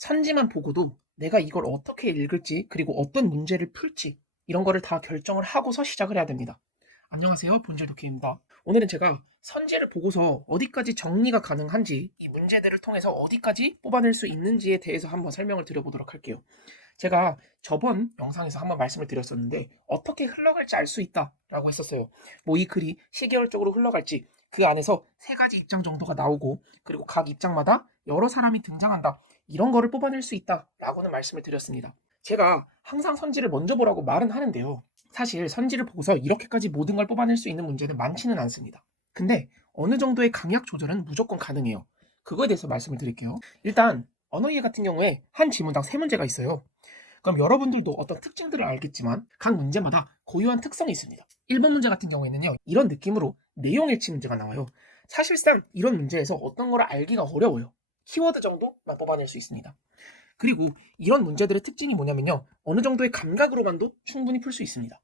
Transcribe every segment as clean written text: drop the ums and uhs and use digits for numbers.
산지만 보고도 내가 이걸 어떻게 읽을지 그리고 어떤 문제를 풀지 이런 거를 다 결정을 하고서 시작을 해야 됩니다. 안녕하세요, 본질도끼입니다. 오늘은 제가 선지를 보고서 어디까지 정리가 가능한지 이 문제들을 통해서 어디까지 뽑아낼 수 있는지에 대해서 한번 설명을 드려보도록 할게요. 제가 저번 영상에서 한번 말씀을 드렸었는데 어떻게 흘러갈지 알 수 있다라고 했었어요. 뭐 이 글이 시계열적으로 흘러갈지 그 안에서 세 가지 입장 정도가 나오고 그리고 각 입장마다 여러 사람이 등장한다. 이런 거를 뽑아낼 수 있다라고는 말씀을 드렸습니다. 제가 항상 선지를 먼저 보라고 말은 하는데요. 사실 선지를 보고서 이렇게까지 모든 걸 뽑아낼 수 있는 문제는 많지는 않습니다. 근데 어느 정도의 강약 조절은 무조건 가능해요. 그거에 대해서 말씀을 드릴게요. 일단 언어이해 같은 경우에 한 지문당 3문제가 있어요. 그럼 여러분들도 어떤 특징들을 알겠지만 각 문제마다 고유한 특성이 있습니다. 1번 문제 같은 경우에는요. 이런 느낌으로 내용 일치 문제가 나와요. 사실상 이런 문제에서 어떤 걸 알기가 어려워요. 키워드 정도만 뽑아낼 수 있습니다. 그리고 이런 문제들의 특징이 뭐냐면요. 어느 정도의 감각으로만도 충분히 풀 수 있습니다.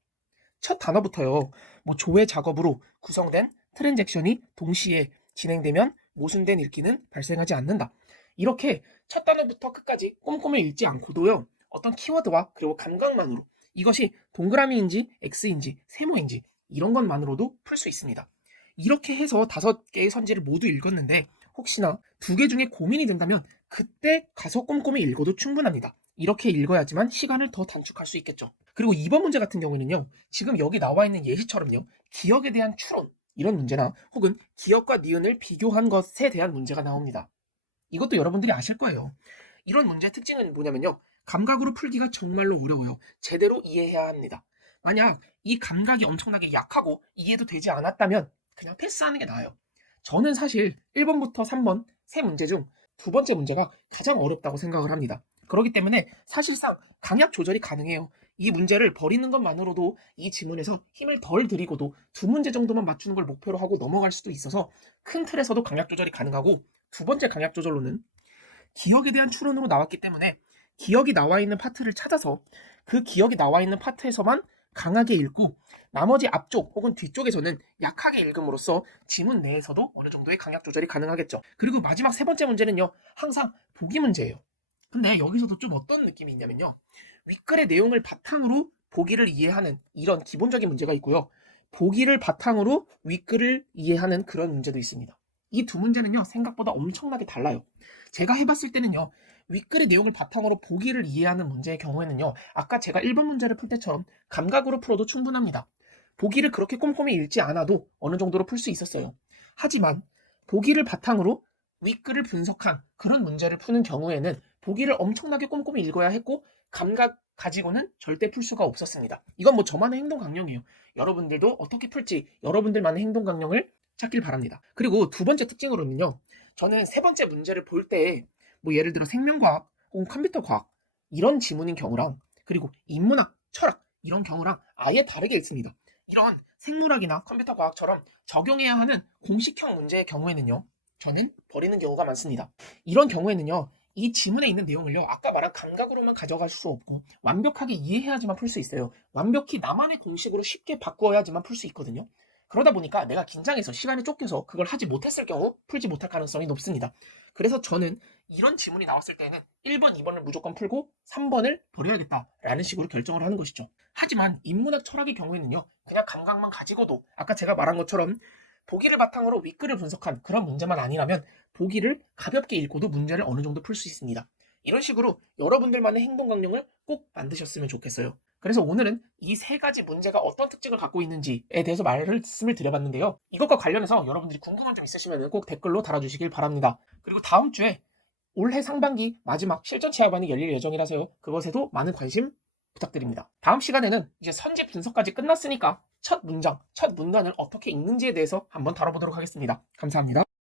첫 단어부터요. 뭐 조회 작업으로 구성된 트랜잭션이 동시에 진행되면 모순된 읽기는 발생하지 않는다. 이렇게 첫 단어부터 끝까지 꼼꼼히 읽지 않고도요. 어떤 키워드와 그리고 감각만으로 이것이 동그라미인지 X인지 세모인지 이런 것만으로도 풀 수 있습니다. 이렇게 해서 5개의 선지를 모두 읽었는데 혹시나 2개 중에 고민이 된다면 그때 가서 꼼꼼히 읽어도 충분합니다. 이렇게 읽어야지만 시간을 더 단축할 수 있겠죠. 그리고 2번 문제 같은 경우에는요. 지금 여기 나와 있는 예시처럼요. 기억에 대한 추론 이런 문제나 혹은 기억과 니은을 비교한 것에 대한 문제가 나옵니다. 이것도 여러분들이 아실 거예요. 이런 문제의 특징은 뭐냐면요. 감각으로 풀기가 정말로 어려워요. 제대로 이해해야 합니다. 만약 이 감각이 엄청나게 약하고 이해도 되지 않았다면 그냥 패스하는 게 나아요. 저는 사실 1번부터 3번 세 문제 중 두 번째 문제가 가장 어렵다고 생각을 합니다. 그렇기 때문에 사실상 강약 조절이 가능해요. 이 문제를 버리는 것만으로도 이 지문에서 힘을 덜 들이고도 2문제 정도만 맞추는 걸 목표로 하고 넘어갈 수도 있어서 큰 틀에서도 강약 조절이 가능하고 두 번째 강약 조절로는 기억에 대한 추론으로 나왔기 때문에 기억이 나와 있는 파트를 찾아서 그 기억이 나와 있는 파트에서만 강하게 읽고 나머지 앞쪽 혹은 뒤쪽에서는 약하게 읽음으로써 지문 내에서도 어느 정도의 강약 조절이 가능하겠죠. 그리고 마지막 3번째 문제는요. 항상 보기 문제예요. 근데 여기서도 좀 어떤 느낌이 있냐면요. 윗글의 내용을 바탕으로 보기를 이해하는 이런 기본적인 문제가 있고요. 보기를 바탕으로 윗글을 이해하는 그런 문제도 있습니다. 이 두 문제는요. 생각보다 엄청나게 달라요. 제가 해봤을 때는요. 윗글의 내용을 바탕으로 보기를 이해하는 문제의 경우에는요. 아까 제가 1번 문제를 풀 때처럼 감각으로 풀어도 충분합니다. 보기를 그렇게 꼼꼼히 읽지 않아도 어느 정도로 풀 수 있었어요. 하지만 보기를 바탕으로 윗글을 분석한 그런 문제를 푸는 경우에는 보기를 엄청나게 꼼꼼히 읽어야 했고 감각 가지고는 절대 풀 수가 없었습니다. 이건 뭐 저만의 행동 강령이에요. 여러분들도 어떻게 풀지 여러분들만의 행동 강령을 찾길 바랍니다. 그리고 두 번째 특징으로는요. 저는 세 번째 문제를 볼 때 뭐 예를 들어 생명과학 혹은 컴퓨터 과학 이런 지문인 경우랑 그리고 인문학, 철학 이런 경우랑 아예 다르게 읽습니다. 이런 생물학이나 컴퓨터 과학처럼 적용해야 하는 공식형 문제의 경우에는요. 저는 버리는 경우가 많습니다. 이런 경우에는요. 이 지문에 있는 내용을요. 아까 말한 감각으로만 가져갈 수 없고 완벽하게 이해해야지만 풀 수 있어요. 완벽히 나만의 공식으로 쉽게 바꾸어야지만 풀 수 있거든요. 그러다 보니까 내가 긴장해서 시간이 쫓겨서 그걸 하지 못했을 경우 풀지 못할 가능성이 높습니다. 그래서 저는 이런 지문이 나왔을 때는 1번, 2번을 무조건 풀고 3번을 버려야겠다라는 식으로 결정을 하는 것이죠. 하지만 인문학 철학의 경우에는요. 그냥 감각만 가지고도 아까 제가 말한 것처럼 보기를 바탕으로 윗글을 분석한 그런 문제만 아니라면 보기를 가볍게 읽고도 문제를 어느 정도 풀 수 있습니다. 이런 식으로 여러분들만의 행동 강령을 꼭 만드셨으면 좋겠어요. 그래서 오늘은 이 세 가지 문제가 어떤 특징을 갖고 있는지에 대해서 말씀을 드려봤는데요. 이것과 관련해서 여러분들이 궁금한 점 있으시면 꼭 댓글로 달아주시길 바랍니다. 그리고 다음 주에 올해 상반기 마지막 실전 체험반이 열릴 예정이라서요. 그것에도 많은 관심 부탁드립니다. 다음 시간에는 이제 선지 분석까지 끝났으니까 첫 문장, 첫 문단을 어떻게 읽는지에 대해서 한번 다뤄보도록 하겠습니다. 감사합니다.